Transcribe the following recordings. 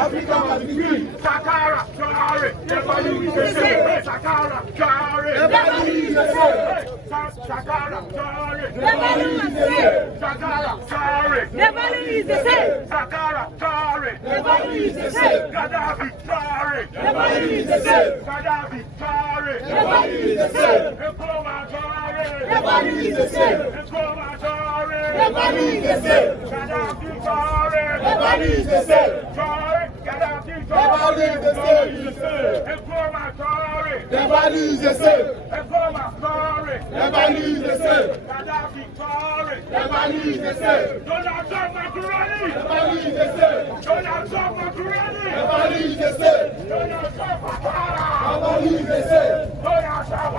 Africa must be free. Sakara, Traore, never leave the same. Sakara, Traore, never leave the same. Sakara, Traore, never leave the same. Sakara, Traore, never leave the same. Sakara, Traore, never leave the same. Gaddafi, Traore, never leave the same. Gaddafi, Traore, never leave the same. Ekoma, Traore, never leave the same. Ekoma, Traore, never leave the same. Gaddafi, Traore, never leave the same. Traore, Gaddafi, never leave the same. Ekoma, Traore, never leave the same. Ekoma, Traore, never leave the same. Gaddafi, Traore, never leave the same. Donald Trump, Macaroni, never leave the same. Donald Trump, Macaroni, never leave the same. Donald Trump, never leave the same. Donald Trump,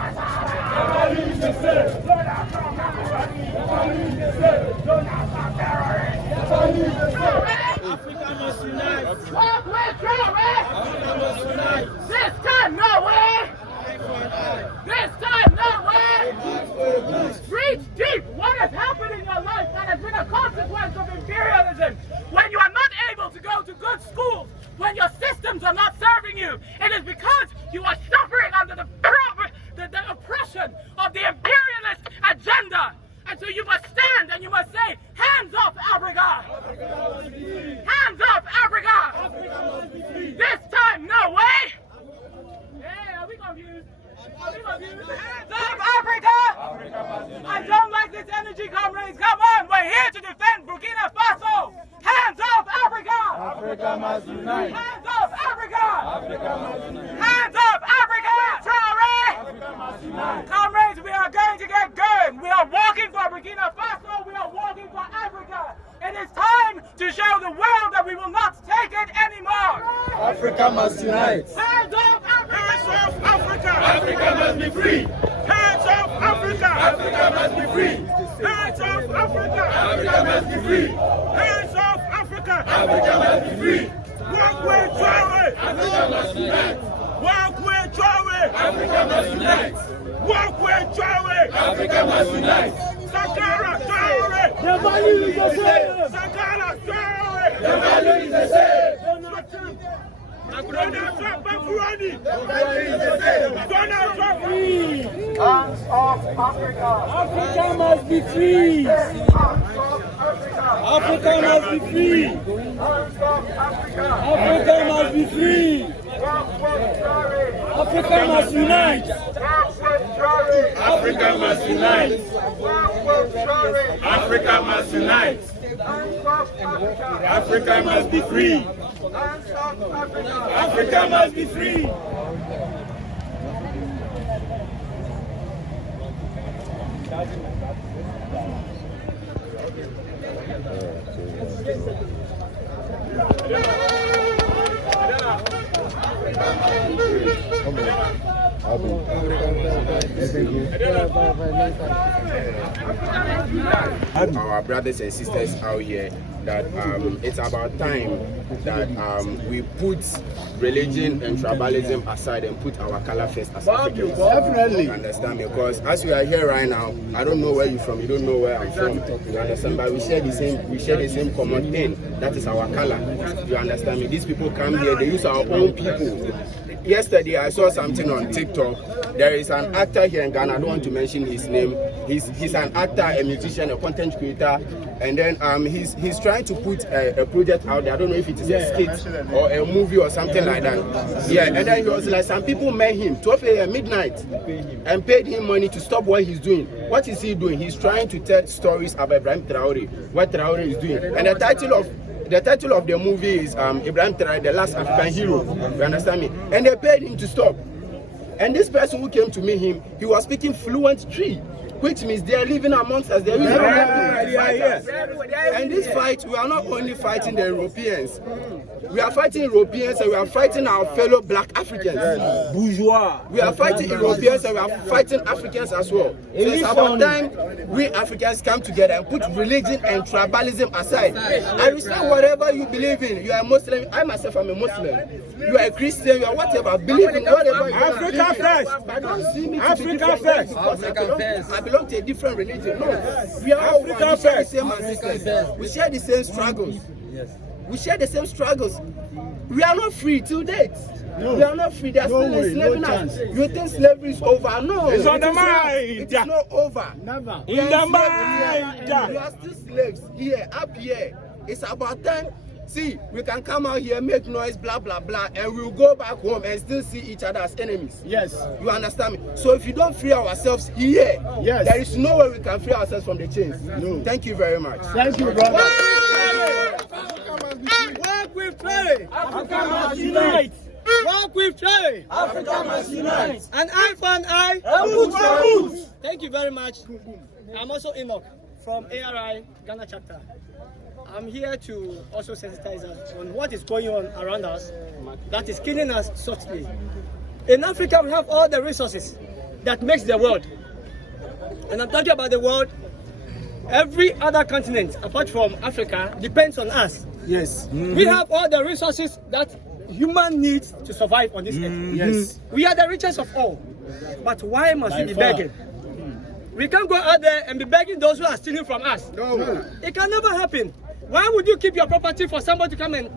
never leave the same. Donald Trump, Macaroni, never leave the same. Donald Trump, terrorist, never leave the same. Africa must unite. Walk with Traore. Africa must unite. This time, no way. This time, no way. Reach deep. What has happened in your life that has been a consequence of imperialism? When you are not able to go to good schools, when your systems are not serving you, it is because you are suffering under the oppression of the imperialist agenda. And so you must stand and you must say, hands off Africa! Hands off Africa! This time, no way! Hey, are we confused? Are we confused? Hands off Africa! I don't like this energy, comrades. Come on, we're here to defend Burkina Faso! Hands off Africa! Africa must unite. Hands off Africa! Africa must unite. Hands off Africa! Traore! Africa must unite. Comrades, we are going to get going. We are walking for Burkina Faso. We are walking for Africa. It is time to show the world that we will not take it anymore. Africa must unite. Hands off Africa! Hands off Africa! Africa must be free. Hands off Africa! Africa must be free. Hands off Africa! Africa must be free. Hands off Africa! Africa must be free. Walk with Traore! Africa must unite. Walk with Traore! Africa must unite. Walk with Traore! Africa must unite. Sakara Traore! Never leave the same! Sakara Traore! Never leave the same! Donald Trump, Macaroni! Never leave the same! Donald Trump! Hands off Africa! Africa must be free. Hands off Africa! Africa must be free. Hands off Africa! Africa must be free. Walk with Traore! Africa must unite. Walk with Traore! Africa must unite. Walk with Traore! Africa must unite. Hands off Africa! Africa must be free. Hands off Africa! Africa must be free. Our brothers and sisters out here, that it's about time that we put religion and tribalism aside and put our color first as Africans. Definitely. You understand me? Because as we are here right now, I don't know where you're from, you don't know where I'm from. You understand? But we share the same common thing. That is our color. You understand me? These people come here, they use our own people. Yesterday I saw something on TikTok. There is an actor here in Ghana, I don't want to mention his name. He's an actor, a musician, a content creator, and then he's trying to put a project out there. I don't know if it is a skit or a movie or something like that. Yeah, and then he was like, some people met him 12 a.m. midnight and paid him money to stop what he's doing. What is he doing? He's trying to tell stories about Ibrahim Traore, what Traore is doing. And the title of the movie is Ibrahim Traore, the last African hero. You understand me? And they paid him to stop. And this person who came to meet him, he was speaking fluent Tree, which means they are living amongst us. They are and this fight, we are not only fighting the Europeans. We are fighting Europeans and we are fighting our fellow black Africans. Bourgeois. We are fighting Europeans and we are fighting Africans as well. So it's about time we Africans come together and put religion and tribalism aside. I respect whatever you believe in. You are a Muslim. I myself am a Muslim. You are a Christian. You are whatever. Believe in whatever you Africa first. I don't see me Africa first. I belong to a different religion. No. We are all Africa one. We share the first. same ancestors. We share the same struggles. We share the same struggles. We are not free till date. No. We are not free. They are still enslaving us. You think slavery is over? No. It's on the mind. It is not over. Never. We In the are mind. We are still slaves here, up here. It's about time. See, we can come out here, make noise, blah, blah, blah, and we'll go back home and still see each other as enemies. Yes. You understand me? So if you don't free ourselves here, yes, there is no way we can free ourselves from the chains. No. Thank you very much. Thank you, brother. Work with Traore. Africa must unite. Work with Traore. Africa must unite. An eye for an eye. A boot for a boot. Thank you very much. I'm also Enoch from ARI Ghana chapter. I'm here to also sensitize us on what is going on around us that is killing us softly. In Africa, we have all the resources that makes the world. And I'm talking about the world. Every other continent apart from Africa depends on us. Yes. We have all the resources that human needs to survive on this earth. Yes. We are the richest of all. But why must we be begging? We can't go out there and be begging those who are stealing from us. No. It can never happen. Why would you keep your property for somebody to come and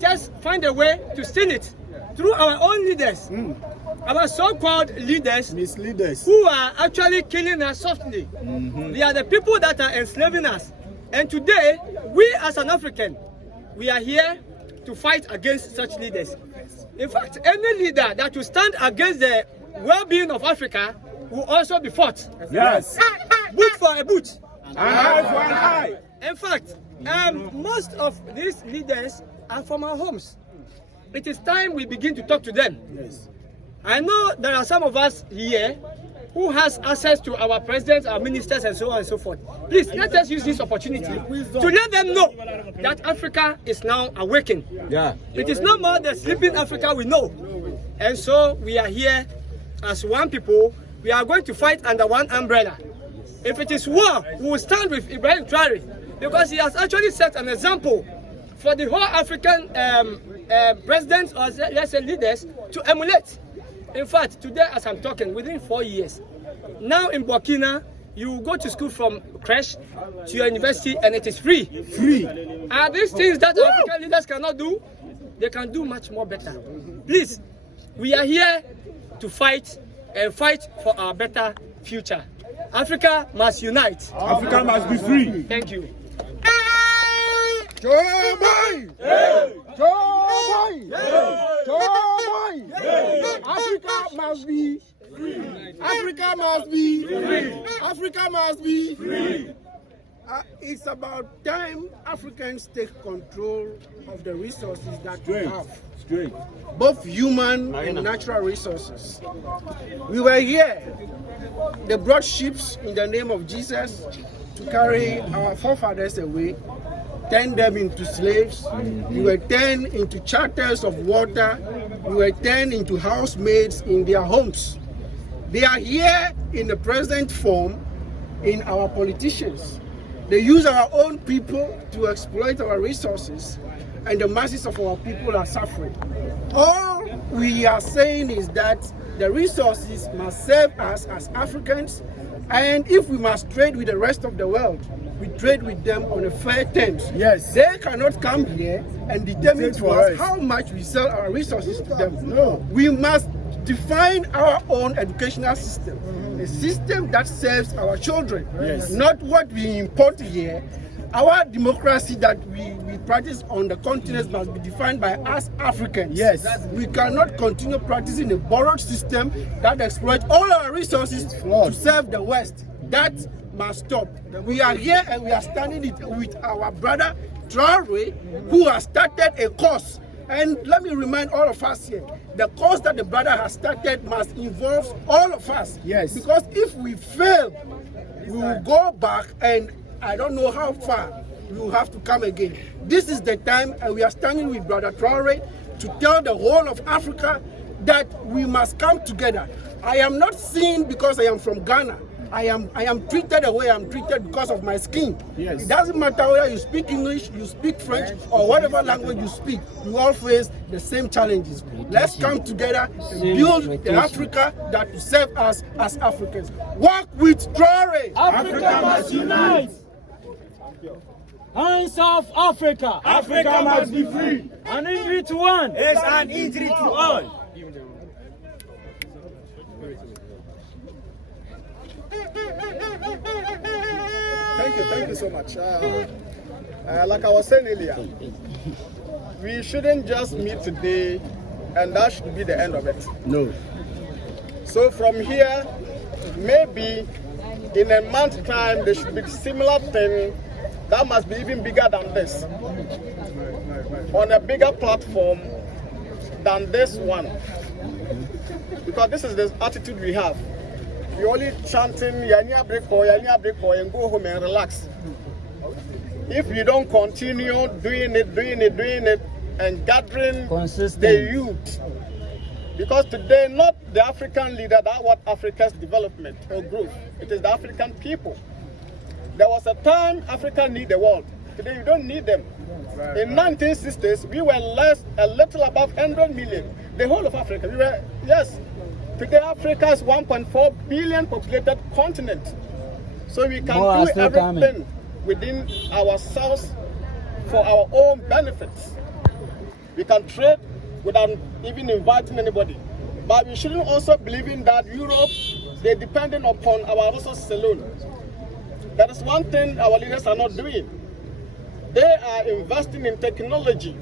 just find a way to steal it through our own leaders? Our so-called leaders, Misleaders. who are actually killing us softly. They are the people that are enslaving us. And today, we as an African, we are here to fight against such leaders. In fact, any leader that will stand against the well-being of Africa will also be fought. Yes. Boot for a boot. An eye for an eye. In fact, most of these leaders are from our homes. It is time we begin to talk to them. Yes. I know there are some of us here who has access to our presidents, our ministers, and so on and so forth. Please, let us use this opportunity to let them know that Africa is now awakened. Yeah. It is no more the sleeping Africa we know. And so we are here as one people. We are going to fight under one umbrella. If it is war, we will stand with Ibrahim Traore, because he has actually set an example for the whole African presidents, or let's say leaders, to emulate. In fact, today as I'm talking, within 4 years, now in Burkina, you go to school from creche to your university and it is free. Free. Are these things that African leaders cannot do? They can do much more better. Please, we are here to fight and fight for our better future. Africa must unite. Africa must be free. Thank you. Joe Boy! Joe Boy! Joe Boy! Africa must be free. Africa must be free. Africa must be free. It's about time Africans take control of the resources that we have. Straight. Both human and natural resources. We were here. They brought ships in the name of Jesus to carry our forefathers away, turn them into slaves. We were turned into charters of water. We were turned into housemaids in their homes. They are here in the present form in our politicians. They use our own people to exploit our resources, and the masses of our people are suffering. All we are saying is that the resources must serve us as Africans, and if we must trade with the rest of the world, we trade with them on a fair terms. Yes. They cannot come here and determine for to us us how much we sell our resources to them. No. We must define our own educational system, a system that serves our children, Yes. not what we import here. Our democracy that we practice on the continent must be defined by us Africans. Yes. We cannot continue practicing a borrowed system that exploits all our resources to serve the West. That must stop. We are here and we are standing it with our brother Traore, who has started a course. And let me remind all of us here, the course that the brother has started must involve all of us. Yes. Because if we fail, we will go back, and I don't know how far we will have to come again. This is the time, and we are standing with Brother Traore to tell the whole of Africa that we must come together. I am not seen because I am from Ghana. I am treated the way I'm treated because of my skin. Yes. It doesn't matter whether you speak English, you speak French, or whatever language you speak. We all face the same challenges. Let's come together and build the Africa that will serve us as Africans. Work with Traore. Africa must unite. Hands off Africa. Africa must be free. An injury to one. It's an injury to all. Thank you so much. Like I was saying earlier, we shouldn't just meet today and that should be the end of it. No. So from here, maybe in a month's time, there should be a similar thing that must be even bigger than this, on a bigger platform than this one. Because this is the attitude we have. We only chanting yanya break and go home and relax. If you don't continue doing it and gathering the youth, because today not the African leader that what Africa's development or growth, it is the African people. There was a time Africa need the world. Today you don't need them. In 1960s we were a little above 100 million. The whole of Africa, we were, yes. Today Africa is 1.4 billion populated continent. So we can do everything within ourselves for our own benefits. We can trade without even inviting anybody. But we shouldn't also believe in that Europe, they're depending upon our resources alone. That is one thing our leaders are not doing. They are investing in technology.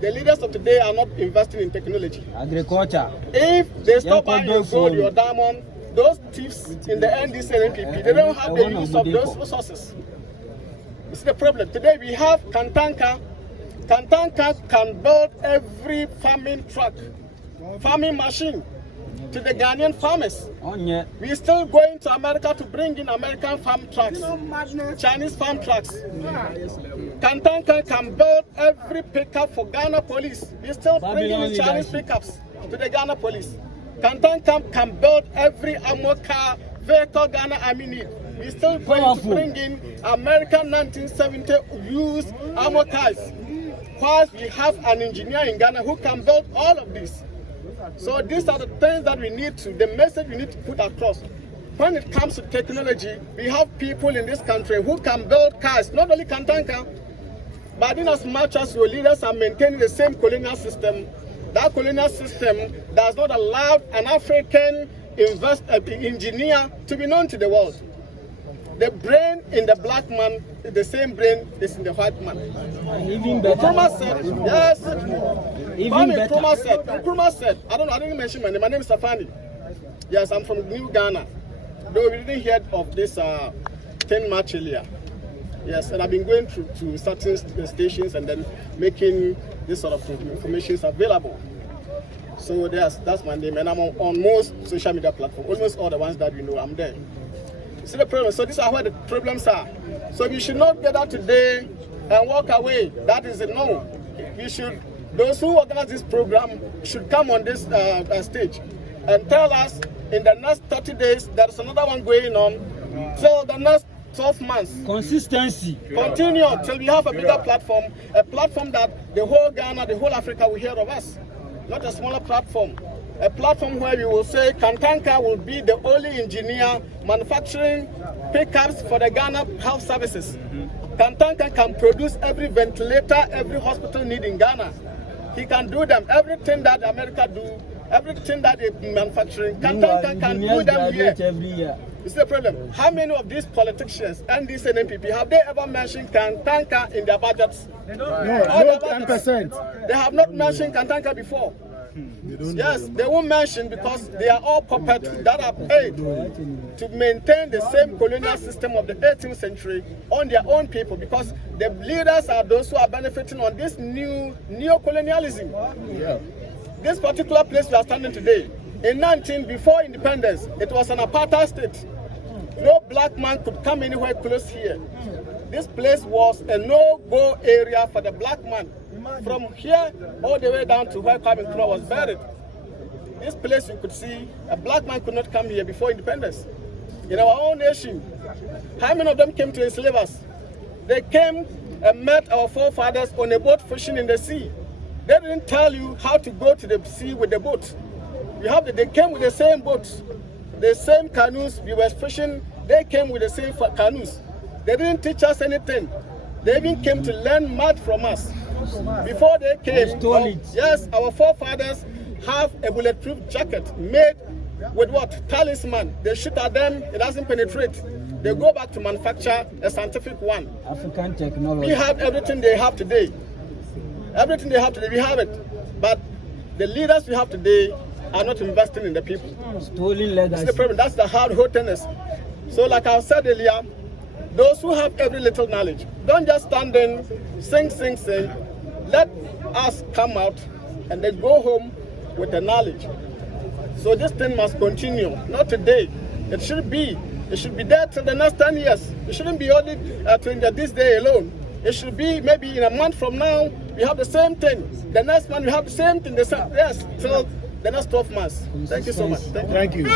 The leaders of today are not investing in technology. Agriculture. If they stop buying your gold, your diamond, those thieves in the NDC and NPP, they don't have the use of those resources. It's the problem. Today we have Kantanka. Kantanka can build every farming truck, farming machine to the Ghanaian farmers. We're still going to America to bring in American farm trucks, Chinese farm trucks. Kantanka can build every pickup for Ghana police. We're still bringing in Chinese pickups to the Ghana police. Kantanka can build every armor car, vehicle Ghana Army need. We're still going to bring in American 1970 used armor cars. Whilst we have an engineer in Ghana who can build all of this. So these are the things that we need to, the message we need to put across. When it comes to technology, we have people in this country who can build cars, not only Kantanka, but in as much as your leaders are maintaining the same colonial system, that colonial system does not allow an African engineer to be known to the world. The brain in the black man, the same brain is in the white man. Even better. Nkrumah said, yes. Even better. Nkrumah said, I didn't mention my name. My name is Safani. Yes, I'm from New Ghana. Though we didn't hear of this 10 March earlier. Yes, and I've been going to certain stations and then making this sort of information available. So that's my name, and I'm on most social media platforms, almost all the ones that we know, I'm there. See the problem? So these are where the problems are. So we should not get out today and walk away. That is a no. We should, those who organize this program should come on this stage and tell us in the next 30 days there's another one going on till the next 12 months. Consistency. Continue till we have a bigger platform, a platform that the whole Ghana, the whole Africa will hear of us. Not a smaller platform. A platform where we will say Kantanka will be the only engineer manufacturing pickups for the Ghana Health Services. Kantanka can produce every ventilator, every hospital need in Ghana. He can do them. Everything that America do, everything that they manufacturing, Kantanka can do them here. Every year. You see the problem? How many of these politicians and these NPP have they ever mentioned Kantanka in their budgets? No, 10%. They have not mentioned Kantanka before. Yes, they won't mention because they are all puppets that are paid to maintain the same colonial system of the 18th century on their own people, because the leaders are those who are benefiting on this new neo-colonialism. Yeah. This particular place we are standing today, before independence, it was an apartheid state. No black man could come anywhere close here. This place was a no-go area for the black man. From here all the way down to where Kwame Nkrumah was buried. This place you could see, a black man could not come here before independence. In our own nation, how many of them came to enslave us? They came and met our forefathers on a boat fishing in the sea. They didn't tell you how to go to the sea with the boat. They came with the same boats, the same canoes we were fishing. They came with the same canoes. They didn't teach us anything. They even came to learn math from us. Before they came, yes, our forefathers have a bulletproof jacket made with what? Talisman. They shoot at them, it doesn't penetrate. They go back to manufacture a scientific one. African technology. We have everything they have today. Everything they have today, we have it. But the leaders we have today are not investing in the people. Stolen legacy. That's the problem. That's the whole tennis. So like I said earlier, those who have every little knowledge, don't just stand in, sing. Let us come out and then go home with the knowledge. So this thing must continue, not today. It should be there till the next 10 years. It shouldn't be only this day alone. It should be maybe in a month from now, we have the same thing. The next month we have the same thing. Yes, till the next 12 months. Thank you so much. Thank you.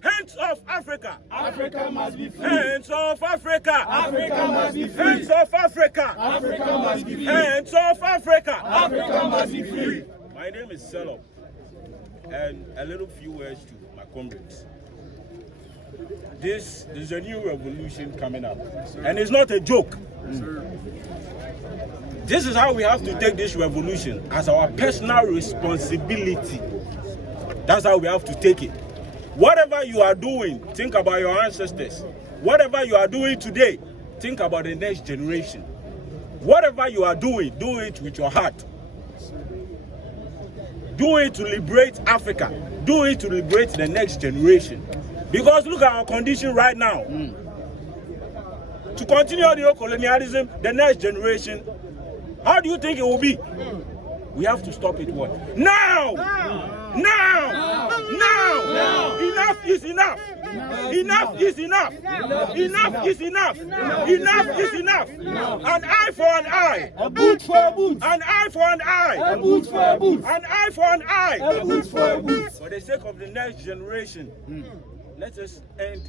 Hands off Africa! Africa must be free. Hands off Africa! Africa must be free. Hands off Africa! Africa must be free. Hands off Africa! Africa must be free. My name is Selo, and a little few words to my comrades. This is a new revolution coming up, and it's not a joke. This is how we have to take this revolution as our personal responsibility. That's how we have to take it. Whatever you are doing, think about your ancestors. Whatever you are doing today, think about the next generation. Whatever you are doing, do it with your heart. Do it to liberate Africa. Do it to liberate the next generation. Because look at our condition right now. To continue the colonialism, the next generation, how do you think it will be? We have to stop it what? Now! Now! Enough is enough! Enough is enough! Enough is enough! Enough is enough! An eye for an eye! A boot for a boot. An eye for an eye! A boot for a boot. An eye for an eye! A boot for a boot. For the sake of the next generation, let us end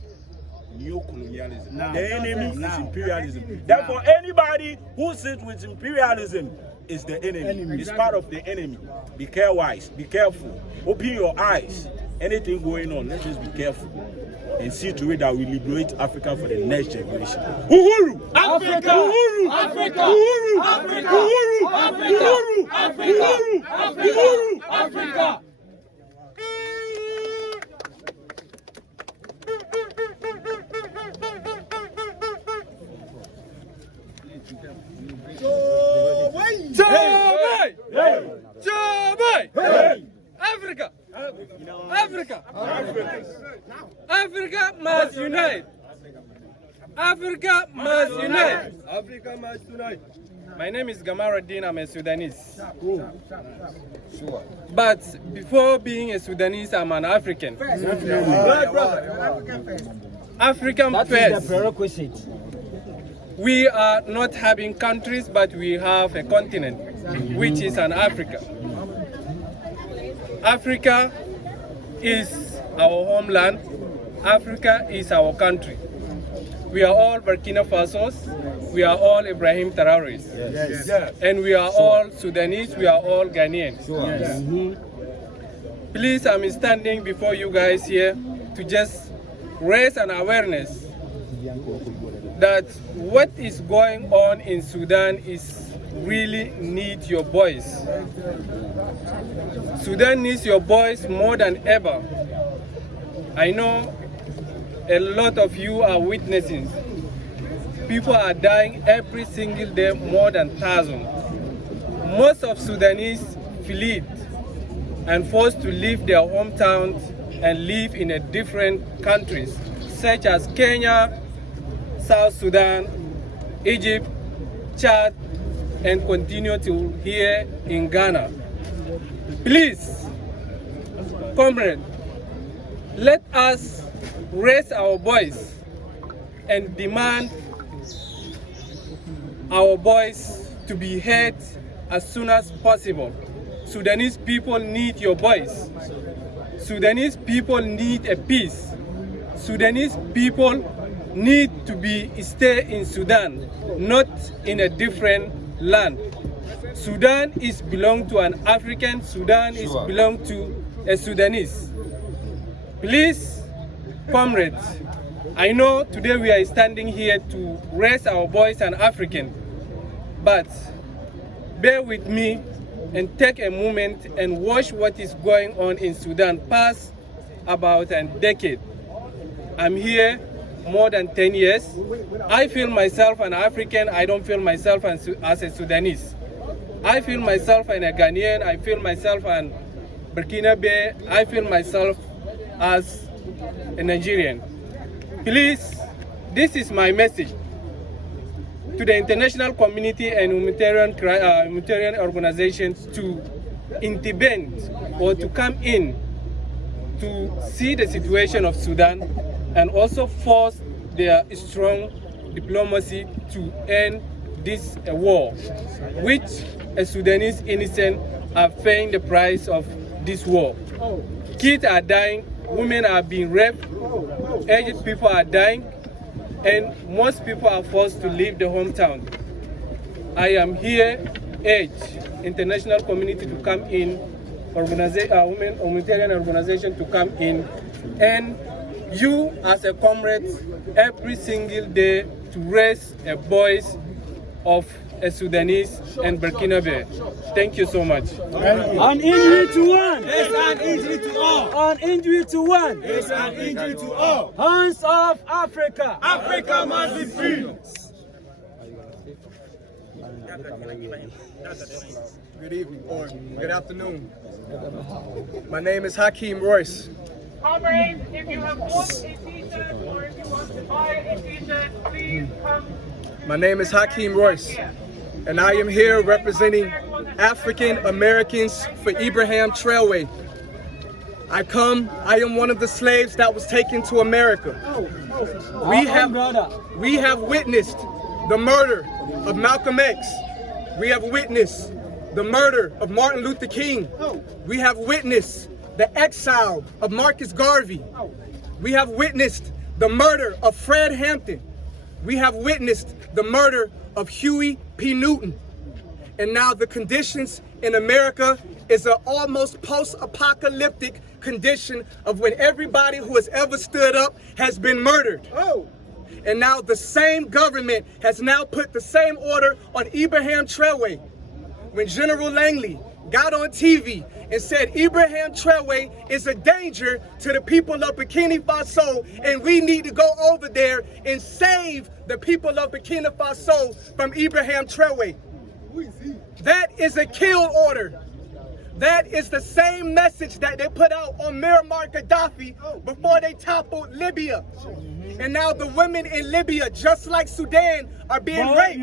neo-colonialism. The enemy is imperialism. Therefore, anybody who sits with imperialism is the enemy. It's part of the enemy. Be careful. Be careful. Open your eyes. Anything going on, let's just be careful and see to it that we liberate Africa for the next generation. Uhuru! Africa! Uhuru! Africa! Uhuru! Africa! Uhuru! Africa! Uhuru! Africa! Uhuru! Africa! Africa! Africa must unite! Africa must unite! Africa must unite! My name is Gamaruddin, I'm a Sudanese. Sure. But before being a Sudanese, I'm an African. African That first. is the prerequisite. We are not having countries, but we have a continent, which is an Africa. Africa is our homeland. Africa is our country. We are all Burkina Fasos. We are all Ibrahim Traores. Yes. And we are all Sudanese. We are all Ghanaians. Yes. Please, I'm standing before you guys here to just raise an awareness that what is going on in Sudan is really need your voice. Sudan needs your voice more than ever. I know a lot of you are witnessing. People are dying every single day, more than 1,000. Most of Sudanese fled and forced to leave their hometowns and live in a different countries, such as Kenya, South Sudan, Egypt, Chad, and continue to here in Ghana. Please, comrade, let us raise our voice and demand our voice to be heard as soon as possible. Sudanese people need your voice. Sudanese people need a peace. Sudanese people need to stay in Sudan, not in a different land. Sudan is belong to an African. Sudan is belong to a Sudanese. Please, comrades, I know today we are standing here to raise our voice as African, but bear with me and take a moment and watch what is going on in Sudan past about a decade. I'm here more than 10 years. I feel myself an African. I don't feel myself as a Sudanese. I feel myself an a Ghanaian. I feel myself an Burkinabe. I feel myself as a Nigerian. Please, this is my message to the international community and humanitarian organizations to intervene or to come in to see the situation of Sudan and also force their strong diplomacy to end this war, which a Sudanese innocent are paying the price of this war. Kids are dying, women are being raped, aged people are dying, and most people are forced to leave the hometown. I am here, urge international community to come in, humanitarian organization to come in, and you as a comrade every single day to raise a voice of a Sudanese and Burkinabe. Thank you so much. An injury to one. Yes, an injury to all. An injury to one. Yes, an injury to all. Hands off Africa. Africa must be free. Good evening or good afternoon. My name is Hakeem Royce. Comrades, if you have bought a t-shirt or if you want to buy a t-shirt, please come. My name is Hakeem Royce, and I am here representing African Americans for Ibrahim Traore. I am one of the slaves that was taken to America. We have witnessed the murder of Malcolm X. We have witnessed the murder of Martin Luther King. We have witnessed the exile of Marcus Garvey. We have witnessed the murder of Fred Hampton. We have witnessed the murder of Huey P. Newton. And now the conditions in America is an almost post-apocalyptic condition of when everybody who has ever stood up has been murdered. And now the same government has now put the same order on Ibrahim Traore. When General Langley got on TV and said Ibrahim Traore is a danger to the people of Burkina Faso and we need to go over there and save the people of Burkina Faso from Ibrahim Traore. That is a kill order. That is the same message that they put out on Muammar Gaddafi before they toppled Libya. And now the women in Libya, just like Sudan, are being raped.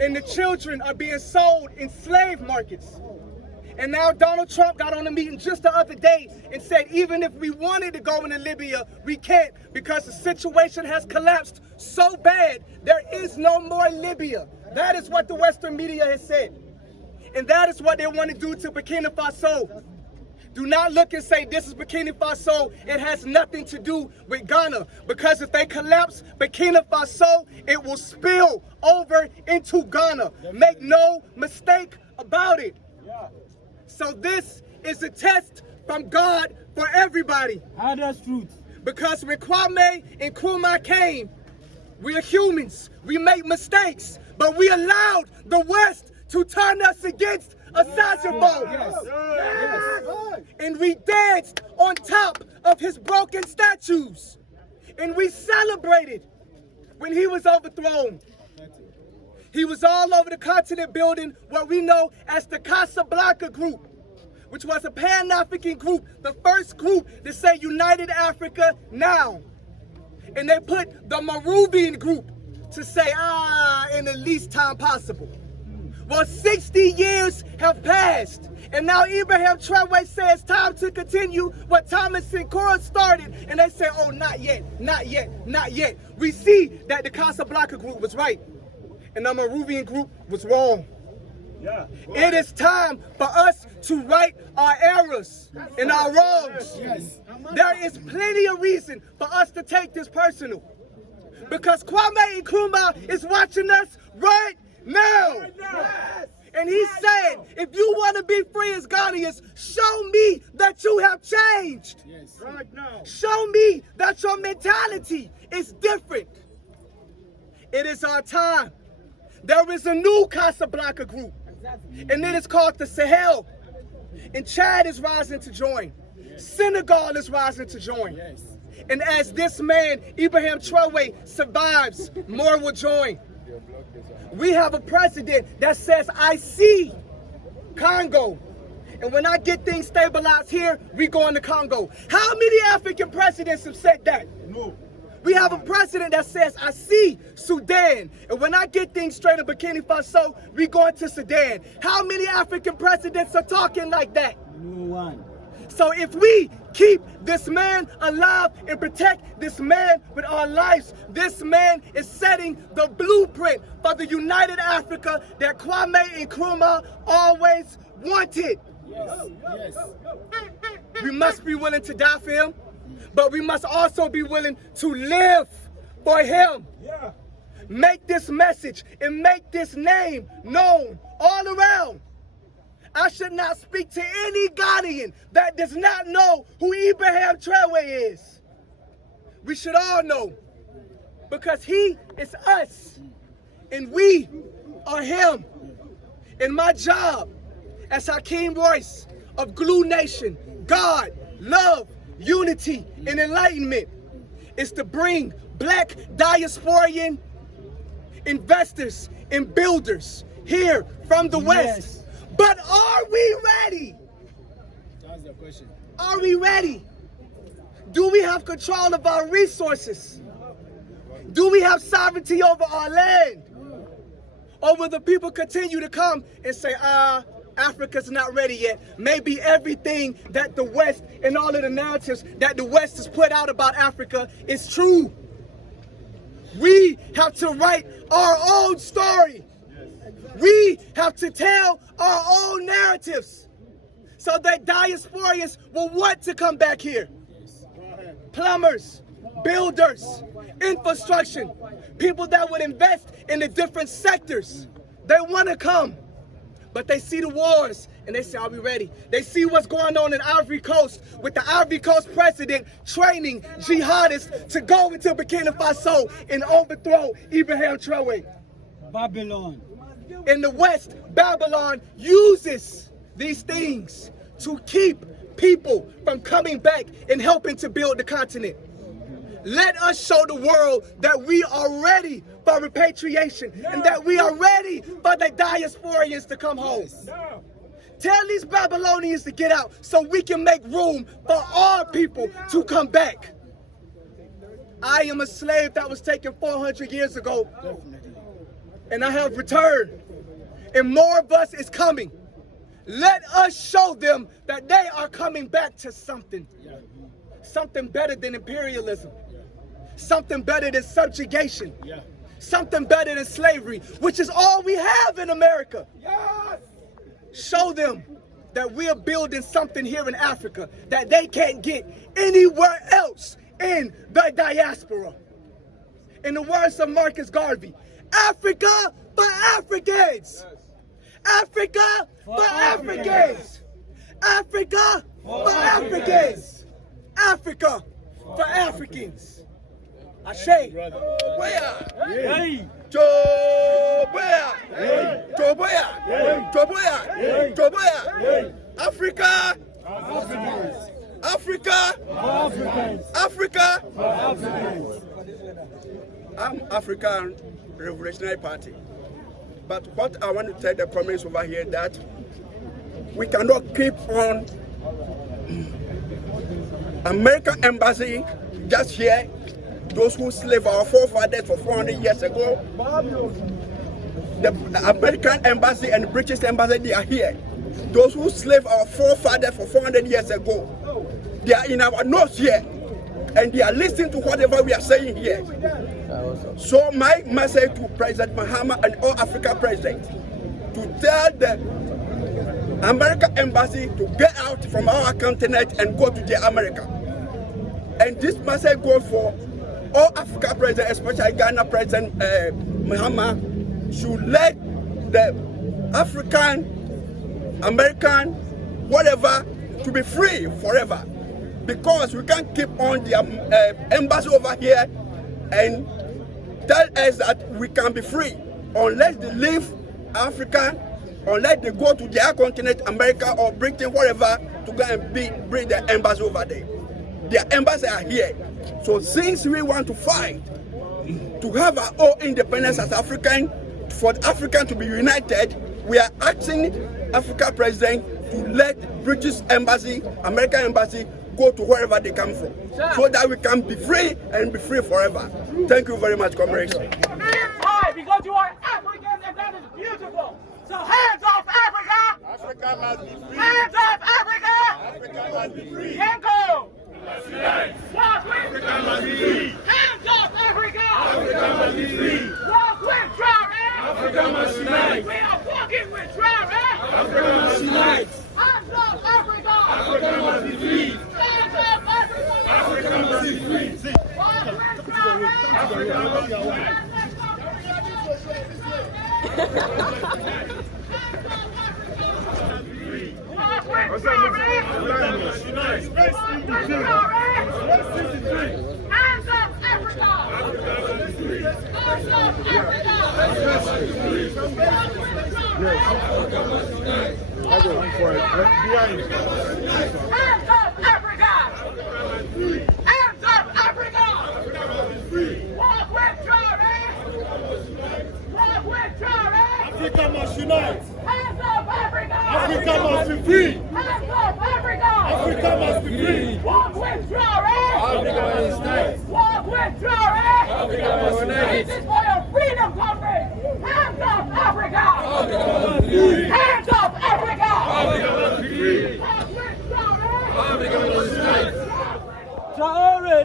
And the children are being sold in slave markets. And now Donald Trump got on a meeting just the other day and said even if we wanted to go into Libya, we can't because the situation has collapsed so bad, there is no more Libya. That is what the Western media has said. And that is what they want to do to Burkina Faso. Do not look and say this is Burkina Faso. It has nothing to do with Ghana. Because if they collapse Burkina Faso, it will spill over into Ghana. Make no mistake about it. So this is a test from God for everybody. That's truth. Because when Kwame and Nkrumah came, we are humans. We make mistakes. But we allowed the West to turn us against a saxophone. And we danced on top of his broken statues. And we celebrated when he was overthrown. He was all over the continent building what we know as the Casablanca Group, which was a Pan-African group, the first group to say United Africa now. And they put the Moravian Group to say, in the least time possible. Well, 60 years have passed, and now Ibrahim Traore says time to continue what Thomas Sankara started, and they say, oh, not yet, not yet, not yet. We see that the Casablanca Group was right, and the Moravian Group was wrong. It is time for us to right our errors and our wrongs. There is plenty of reason for us to take this personal, because Kwame Nkrumah is watching us right now. And he's saying, if you want to be free as Ghanaians, show me that you have changed. Yes. Right now. Show me that your mentality is different. It is our time. There is a new Casablanca group, and it is called the Sahel. And Chad is rising to join. Senegal is rising to join. And as this man, Ibrahim Traore, survives, more will join. We have a president that says, I see Congo. And when I get things stabilized here, we go into Congo. How many African presidents have said that? No. We have a president that says, I see Sudan. And when I get things straight in Burkina Faso, we go into Sudan. How many African presidents are talking like that? No one. So if we keep this man alive and protect this man with our lives, this man is setting the blueprint for the United Africa that Kwame Nkrumah always wanted. Yes. We must be willing to die for him, but we must also be willing to live for him. Make this message and make this name known all around. I should not speak to any Ghanaian that does not know who Ibrahim Traore is. We should all know, because he is us and we are him. And my job as Hakeem Royce of Glue Nation, God, Love, Unity, and Enlightenment is to bring black diasporian investors and builders here from the West. But are we ready? That's the question. Are we ready? Do we have control of our resources? Do we have sovereignty over our land? Or will the people continue to come and say, Africa's not ready yet? Maybe everything that the West and all of the narratives that the West has put out about Africa is true. We have to write our own story. We have to tell our own narratives so that diasporians will want to come back here. Plumbers, builders, infrastructure, people that would invest in the different sectors. They want to come, but they see the wars and they say, are we ready? They see what's going on in Ivory Coast with the Ivory Coast president training jihadists to go into Burkina Faso and overthrow Ibrahim Traore. Babylon. In the West, Babylon uses these things to keep people from coming back and helping to build the continent. Let us show the world that we are ready for repatriation and that we are ready for the diasporians to come home. Tell these Babylonians to get out so we can make room for our people to come back. I am a slave that was taken 400 years ago, and I have returned, and more of us is coming. Let us show them that they are coming back to something. Something better than imperialism. Something better than subjugation. Something better than slavery, which is all we have in America. Show them that we're building something here in Africa that they can't get anywhere else in the diaspora. In the words of Marcus Garvey, Africa for Africans. Africa for Africans. Africa for Africans. Africa for Africans. Ashe. Hey. Africa. Africa. I'm African Revolutionary Party. But what I want to tell the promise over here that we cannot keep on American embassy just here. Those who slave our forefathers for 400 years ago. The American embassy and the British embassy, they are here. Those who slave our forefathers for 400 years ago, they are in our nose here. And they are listening to whatever we are saying here. So my message to President Mahama and all Africa presidents, to tell the American embassy to get out from our continent and go to the America. And this message goes for all Africa presidents, especially Ghana President Mahama, should let the African, American, whatever, to be free forever. Because we can't keep on the embassy over here and tell us that we can be free unless they leave Africa, unless they go to their continent, America or Britain, whatever, to go and bring their embassy over there. Their embassies are here. So since we want to fight to have our own independence as African, for Africa to be united, we are asking Africa president to let British embassy, American embassy, go to wherever they come from, so that we can be free and be free forever. Thank you very much, comrades. Why? Because you are African and that is beautiful. So hands off Africa! Africa must be free. Hands off Africa! Africa must be free. Yango! Africa must be free. Hands off Africa! Africa must be free. Walk with Traore! Africa must unite. We are walking with Traore! Africa must unite. Hands off Africa! Africa must be free. Hands off Africa! Africa must be free. Walk with Traore! Africa must unite. Hands up, Africa! Hands up, Africa! Hands up, Africa! Hands up, Africa! Walk with Traore! Walk with Traore! Africa must unite. Hands up, Africa! Africa must be free. Hands up, Africa! Africa must be free. Walk with Traore! Africa must unite. Walk with Traore! Africa must unite. This is for your freedom, comrades! Hands up, Africa! Africa must be free. Hands up, Africa! Africa must be free. Walk with Traore! Africa must unite. Traore,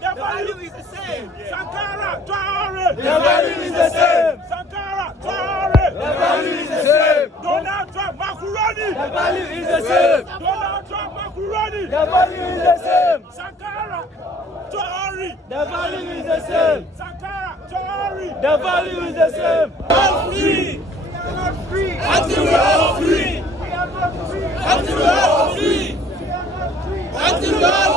The value is the same. Sankara, Traore. the value is the same. Sankara, Traore. The value is the same. Donald Trump, Makuroni. The value is the same. Donald Trump, Makuroni. The value is the same. Sankara, Traore. The value is the same. Sankara, Traore. The value is the same. All free. Until we are all free. Until we are all free. Until we are all